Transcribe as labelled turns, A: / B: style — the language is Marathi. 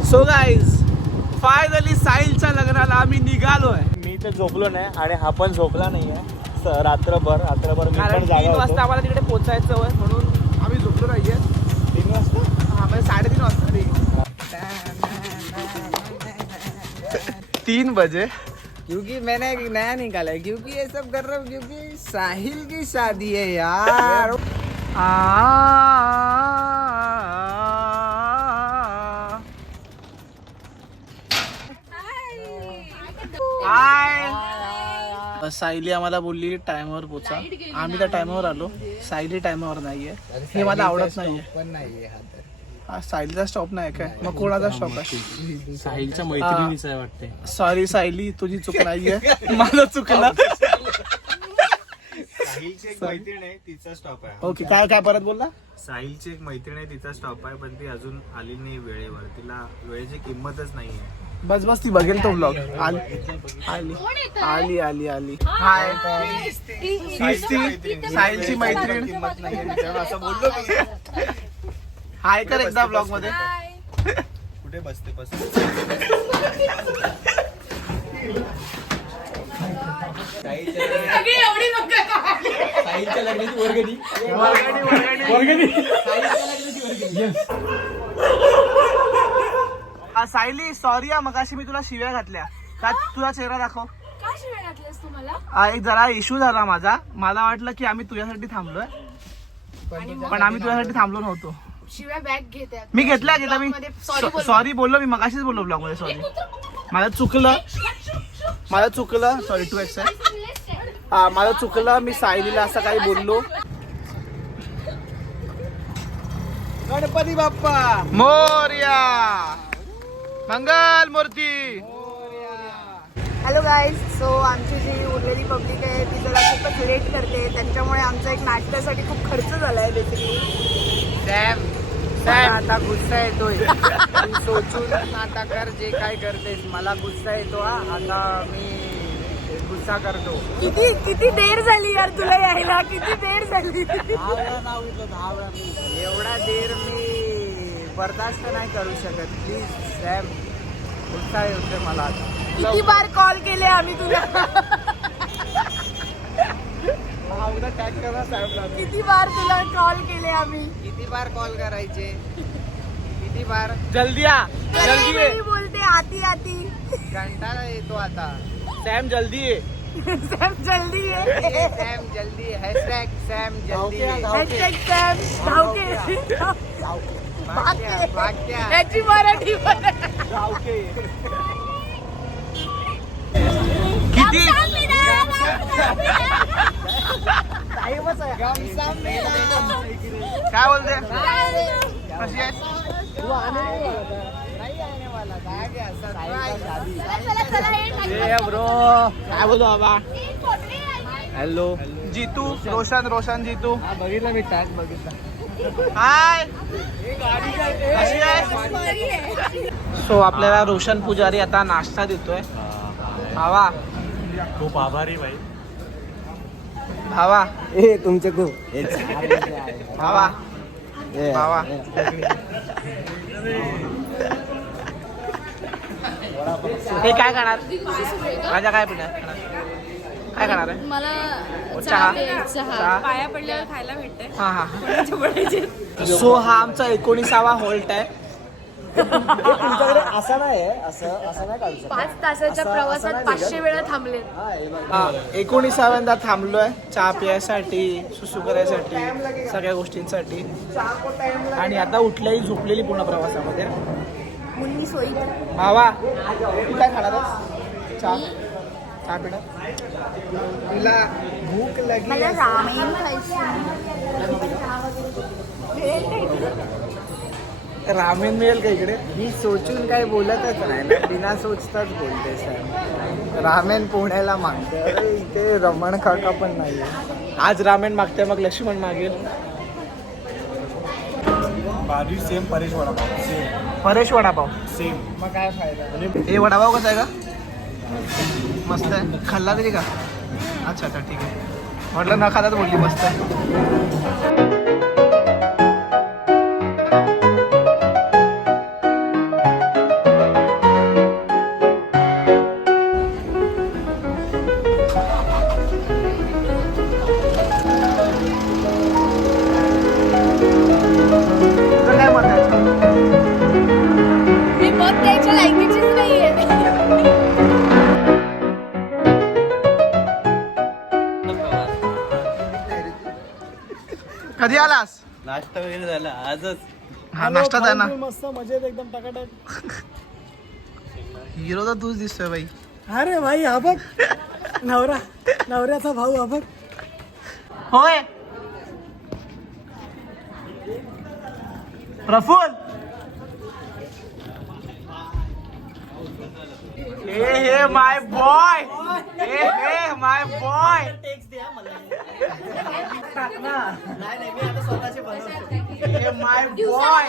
A: सो गाईज फायनली साहिलच्या लग्नाला आम्ही निघालोय.
B: मी तर झोपलो नाही आणि हा पण झोपला नाहीये रात्रभर मी
A: कारण
B: पण जागा
A: 3 वाजता
B: होतो.
A: आम्हाला तिकडे पोहोचायचं होय म्हणून आम्ही झोपलो नाहीये.
B: 3 वाजता
A: हा म्हणजे 3:30 वाजता रे. 3 बजे.
C: क्योंकि मैंने एक नया निकाला है, क्योंकि ये सब कर रहा हूँ क्योंकि साहिल की शादी है यार.
A: सायली आम्हाला बोलली टाइमवर पोचा. आम्ही त्या टाइमवर आलो. सायली टाइमवर नाहीये हे मला आवडत नाहीये.
C: पण नाहीये हा तर.
A: हा सायलीचा स्टॉप नाही काय मग कोणाचा स्टॉप आहे?
B: साहिलच्या मैत्रिणीचं आहे वाटते.
A: सॉरी सायली तुझी चूक नाहीये माझं चुकलं.
B: साहिलची एक मैत्रीण आहे तिचा स्टॉप आहे.
A: ओके काय काय परत बोलला?
B: साहिलची एक मैत्रीण आहे तिचा स्टॉप आहे पण ती अजून आली नाही वेळेवर. तिला वेळेची किंमतच नाहीये.
A: बस बस ती बघेल तो ब्लॉग. आली आली आली आली. हाय साहिलची मैत्रीण.
B: किंमत नाहीये असं बोललो मी.
A: हाय कर एकदा ब्लॉग मध्ये.
B: कुठे बसते साहिलच्या लग्नाची वर्गणी.
A: सायली सॉरी मगाशी मी तुला शिव्या घातल्या. का तुझा चेहरा दाखव.
D: काय शिवाय घातल्यास तू मला?
A: एक जरा इश्यू झाला माझा. मला वाटलं की आम्ही तुझ्यासाठी थांबलोय पण आम्ही तुझ्यासाठी थांबलो नव्हतो.
D: शिवाय बॅग घेते.
A: मी घेतला मी सॉरी बोललो. मी मगाशीच बोललो ब्लॉग मध्ये सॉरी. माझं चुकलं सॉरी टू एक्सेप्ट. माझं चुकलं. मी सायलीला असं काही बोललो.
C: गणपती बाप्पा
A: मोरया मंगल मूर्ती.
E: Hello guys. सो आमची जी उरलेली पब्लिक आहे ती जरा खूपच लेट करते. त्यांच्यामुळे आमचा एक नाश्त्यासाठी खूप खर्च झाला आहे बेसिकली.
C: सॅम आता गुस्सा येतोय. तू सोचून आता कर जे काय करतेस. मला गुस्सा येतो. आता मी गुस्सा करतो.
E: किती देर झाली यार तुला यायला. किती देर झाली.
C: एवढा देर मी बर्दाश्त नाही करू शकत. प्लीज सॅम गुस्सा येतोय मला आता.
E: किती बार कॉल केले आम्ही तुला. किती बार तुला कॉल केले आम्ही.
C: किती बार कॉल करायचे. किती बार.
A: जल्दी आ जल्दी ये.
E: मी बोलते आती आती.
C: कंटाळा येतो आता.
A: सॅम जल्दी ये.
E: सॅम जल्दी ये.
C: सॅम जल्दी. हॅशटॅग सॅम जल्दी.
E: Hashtag Sam धावके.
C: भाग्या.
E: याची मराठी
A: किती काय बोलते कशी आहे? ब्रो काय बोलतो बाबा.
B: हॅलो
A: जीतू रोशन जीतू.
C: बघितलं मी टॅग बघितला.
A: हाय कशी आहे? सो आपल्याला रोशन पुजारी आता नाश्ता देतोय. भावा
B: खूप आभारी भाई.
A: भावा
C: ए तुमचे खूप
A: भावा भावा हे काय खाणार? माझ्या काय पिणार? काय खाणार आहे?
D: मला
A: चहा.
D: चहा पाया पडल्यावर खायला भेटते.
A: हा हा. सो हा आमचा 19वा हॉल्ट आहे.
C: तुमच्याकडे असं नाही आहे. असं नाही काढू शकत.
D: 5 तासाच्या प्रवासात 500 वेळा थांबले.
A: 19व्यांदा थांबलोय चहा पियासाठी, सुसू करायसाठी, सगळ्या गोष्टींसाठी. आणि आता उठल्याही झोपलेली पूर्ण प्रवासामध्ये.
E: मुलगी सोयी.
A: भावा तू काय खाणार आहेस? चहा पिणार?
C: तुला भूक लागली.
E: मला रामेन खायची.
A: रामेन मिळेल का इकडे?
C: मी सोचून काही बोलतच नाही ना. बिना सोचताच बोलते सर. रामेन पुण्याला मागते. अरे इथे रमण काका पण नाहीये.
A: आज रामेन मागते मग लक्ष्मण मागेल.
B: सेम परेश वडापाव.
A: परेश वडापाव
B: सेम.
C: मग काय फायदा.
A: हे वडापाव कसा आहे का? मस्त आहे. खाल्ला तरी का? अच्छा ठीक आहे. म्हटलं न खातात बोलली मस्त आहे. आलास?
B: नाश्ता वगैरे झाला आजच.
A: हा नाश्ताच आहे ना.
C: मस्त मजेत एकदम टकाटक.
A: हिरो तर तूच दिसतोय बाई.
C: अरे भाई हा बघ नवऱ्याचा भाऊ हा बघ.
A: होय Praful. Hey my boy. Hey my boy. Hey my boy.